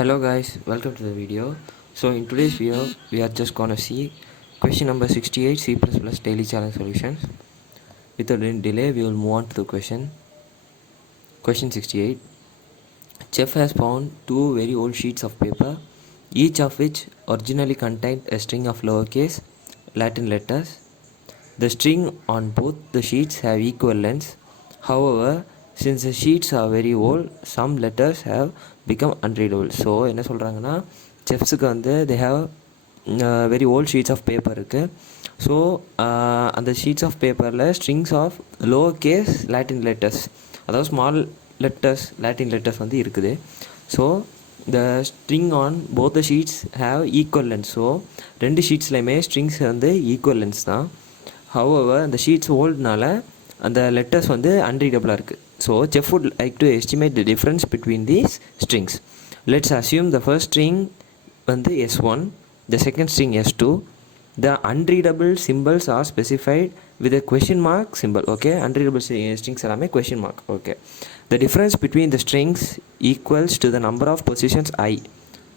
Hello guys, welcome to the video. So in today's video, we are just gonna see question number 68 C++ daily challenge solutions. Without any delay, we will move on to the question. Question 68. Chef has found two very old sheets of paper, each of which originally contained a string of lowercase Latin letters. The string on both the sheets have equal lengths. However, since the sheets are very old, some letters have become unreadable. So என்ன சொல்கிறாங்கன்னா செஃப்ஸுக்கு வந்து they have very old sheets of paper இருக்குது. So அந்த sheets of பேப்பரில் strings of lower case Latin letters, அதாவது small letters Latin letters வந்து இருக்குது. So the string on both the sheets have equal lengths. So ரெண்டு ஷீட்ஸ்லையுமே strings வந்து equal lengths தான். ஹவவர் அந்த ஷீட்ஸ் ஓல்டுனால அந்த லெட்டர்ஸ் வந்து அன்ரீடபுளாக இருக்குது. So chef would like to estimate the difference between these strings. Let's assume the first string வந்து S1, the second string S2. The unreadable symbols are specified with a question mark symbol. Okay, unreadable strings are question mark. Okay, the difference between the strings equals to the number of positions I.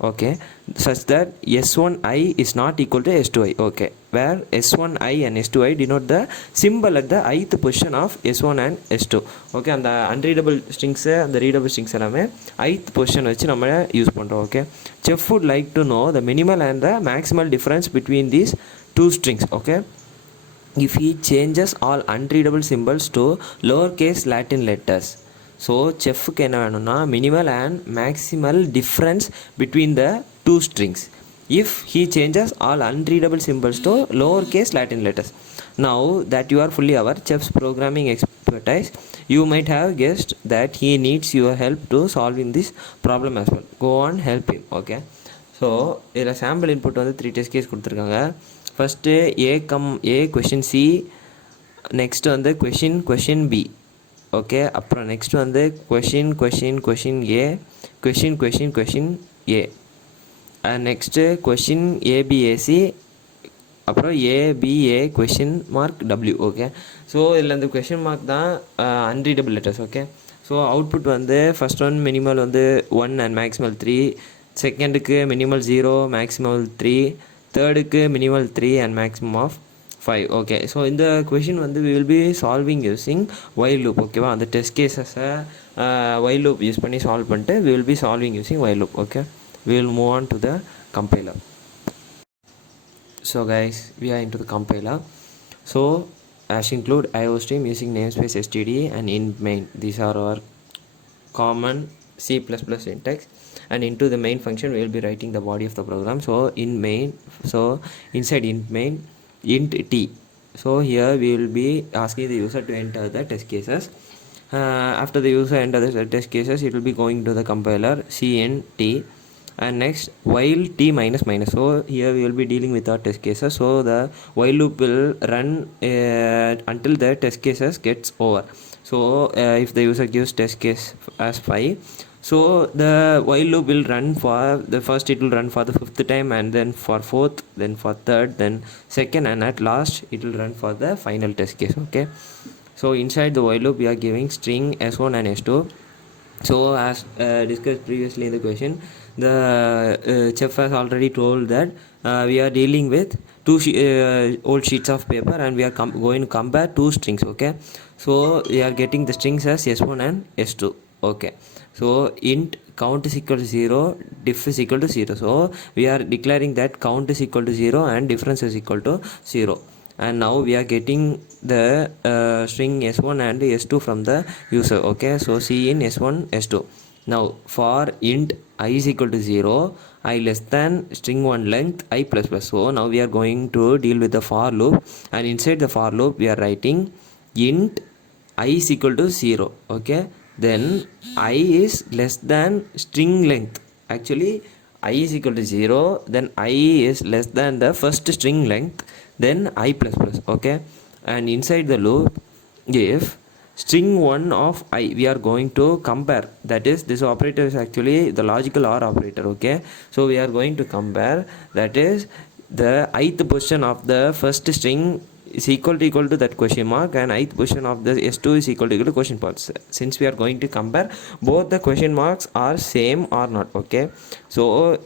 Okay, such that S1I is not equal to S2I. Okay, where S1I and S2I denote the symbol at the ith position of S1 and S2. Okay, and the unreadable strings and the readable strings எல்லாமே ith position வச்சு நம்ம use பண்ணுறோம். Okay, chef would like to know the minimal and the maximal difference between these two strings. Okay, if he changes all unreadable symbols to lowercase Latin letters. So செஃப்க்கு என்ன வேணும்னா minimal and maximal difference between the two strings if he changes all unreadable symbols to lower case Latin letters. Now that you are fully aware chef's programming expertise, you might have guessed that he needs your help to solving this problem as well. Go on help him. Okay, so இதில் sample input வந்து 3 test case கொடுத்துருக்காங்க. First A question C, next வந்து question B. Okay, அப்புறம் next வந்து question A, question A, next question ABAC, அப்புறம் ABA question mark W. Okay, so இதில் இந்த question mark தான் unreadable letters. Okay, so output வந்து first one minimal வந்து 1 and maximal 3, செகண்டுக்கு மினிமல் 0 மேக்ஸிமல் 3, தேர்டுக்கு minimal 3 and maximum of 5. Okay, so இந்த question வந்து we will be solving using while loop. ஓகேவா, அந்த டெஸ்ட் கேஸஸை while loop யூஸ் பண்ணி சால்வ் பண்ணிட்டு we will be solving using while loop. Okay, we will move on to the compiler. So guys, we are into the compiler. So as include IOStream using namespace std and int main. These are our common C++ syntax, and into the main function we will be writing the body of the program. So in main, so inside int main, int t. So here we will be asking the user to enter the test cases. After the user enters the test cases, it will be going to the compiler cnt, and next while t minus minus. So here we will be dealing with our test cases. So the while loop will run until the test cases gets over. So if the user gives test case as 5, so the while loop will run for the first, it will run for the 5th time, and then for 4th, then for 3rd, then 2nd, and at last it will run for the final test case. Okay, so inside the while loop we are giving string S1 and S2. So as discussed previously in the question, the chef has already told that we are dealing with two old sheets of paper, and we are going to compare two strings. Okay, so we are getting the strings as S1 and S2. Okay, so int count is equal to 0, diff is equal to 0. So we are declaring that count is equal to 0 and difference is equal to 0. And now we are getting the string S1 and S2 from the user. Okay, so C in S1 S2. Now for int I is equal to 0, I less than string 1 length I plus plus. So now we are going to deal with the for loop, and inside the for loop we are writing int I is equal to 0. Okay, then I is less than string length. Actually I is equal to 0, then I is less than the first string length, then I plus plus. Okay, and inside the loop, if string 1 of I, we are going to compare, that is this operator is actually the logical OR operator. Okay, so we are going to compare, that is the ith position of the first string is equal to that question mark, and ith position of the S2 is equal to question mark. Since we are going to compare both the question marks are same or not, okay, so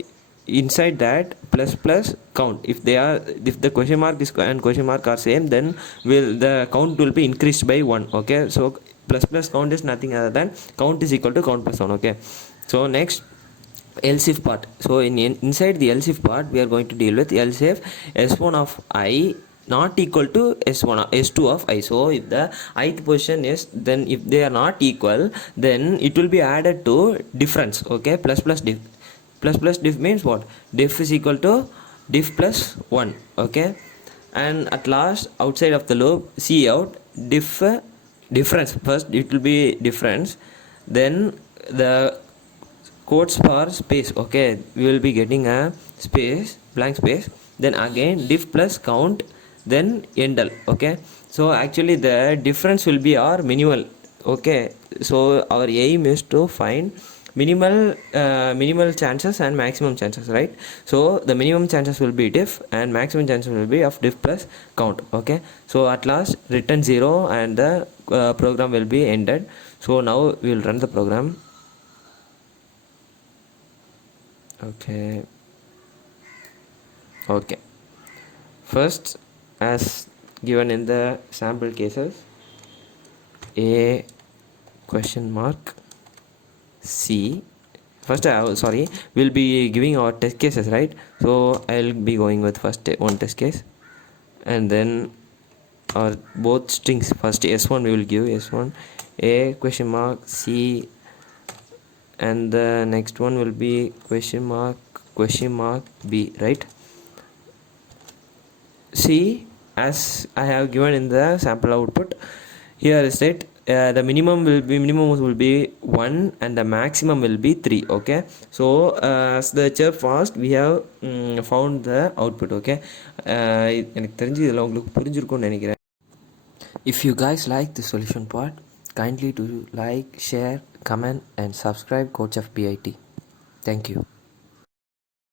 inside that plus count, if the question mark is and question mark are same, then the count will be increased by 1, okay. So plus count is nothing other than count is equal to count plus 1, okay. So next, else if part. So inside the else if part, we are going to deal with else if s1 of I not equal to s2 of I. So if the ith position is, then if they are not equal, then it will be added to difference, okay. Plus diff means what? Diff is equal to diff plus 1, okay. And at last, outside of the loop, see out difference. First it will be difference, then the quotes for space, okay, we will be getting a space, blank space, then again diff plus count, then endl, okay. So actually the difference will be our minimal, okay. So our aim is to find minimal chances and maximum chances, right? So the minimum chances will be diff and maximum chances will be of diff plus count, okay. So at last return 0 and the program will be ended. So now we will run the program. Okay, first, as given in the sample cases, A question mark C. First, we'll be giving our test cases, right? So I'll be going with first one test case, and then our both strings. First S1 we will give S1 A question mark C, and the next one will be question mark B, right? See, as I have given in the sample output, here is that the minimum will be 1 and the maximum will be 3, okay. So as the chirp fast, we have found the output, okay. If you guys like the solution part, kindly to like, share, comment and subscribe Coach of PIT. Thank you.